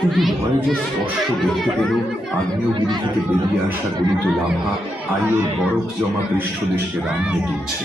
কিন্তু ভয়েজার স্পষ্ট দেখতে পেল আগ্নেয়গিরি থেকে বেরিয়ে আসা গলিত লাভা আইওর বরফ জমা পৃষ্ঠদেশকে রাঙিয়ে তুলছে।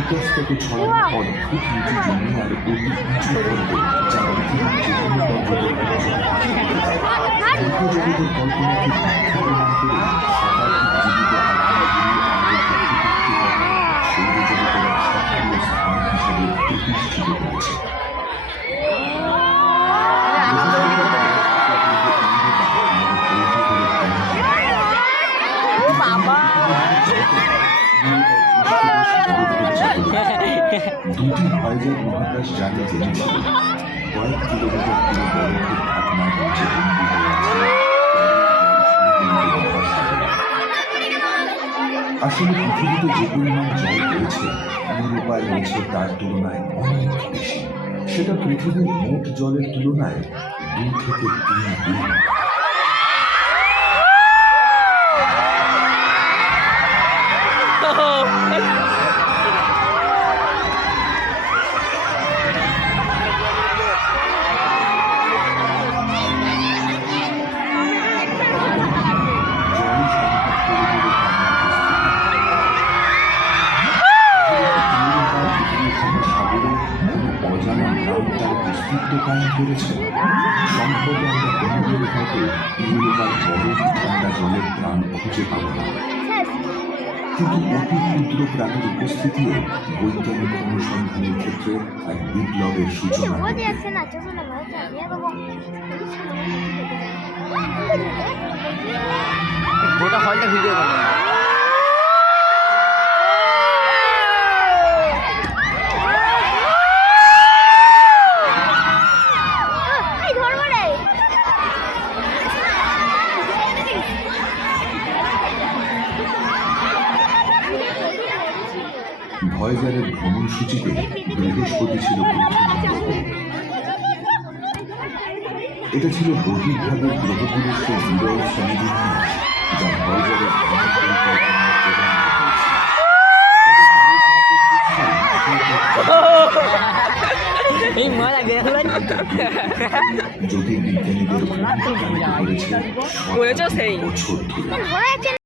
ইতস্তত ছড়ানো অদ্ভুত নিচু জমি আর অতি উঁচু পর্বত যা পৃথিবীর যেকোনো পর্বতের জগতের কল্পনাকে ব্যাখ্যা প্রদান করে শতাধিক জীবিত সৌরজগতের এক সক্রিয় স্থান হিসেবে প্রতিষ্ঠিত হয়েছে। দুটি ভয়েজার মহাকাশ যানে জেনেছিল কয়েক কিলোমিটার পুরো বরফের ঢাকনা নিচে বন্দী হয়ে আছে। আসলে পৃথিবীতে যে পরিমাণ জল রয়েছে ইউরোপায় রয়েছে তার তুলনায় অনেক বেশি। সেটা পৃথিবীর মোট জলের তুলনায় 2 থেকে 3 গুণ। অজানা গ্রাম তার অস্তিত্ব কায়েম করেছে। সম্ভবত আমরা কোনোদিন হয়তো ইউরোপার বরফ ঠান্ডা জলের প্রাণ খুঁজে পাব না, কিন্তু অতি ক্ষুদ্র প্রাণের উপস্থিতিও বৈজ্ঞানিক অনুসন্ধানের ক্ষেত্রে এক বিপ্লবের সূচনা। ভিডিও ভয়েজারের ভ্রমণসূচিতে বৃহস্পতি ছিল প্রথম গ্রহ। এটা ছিল বহির্ভাগের গ্রহগুলোর সেই বিরল শ্রেণীবিন্যাস যা ভয়েজারের ভ্রমণ পরিকল্পনায় প্রদান জ্যোতির্বিজ্ঞানীদের করেছে বছর ধরে।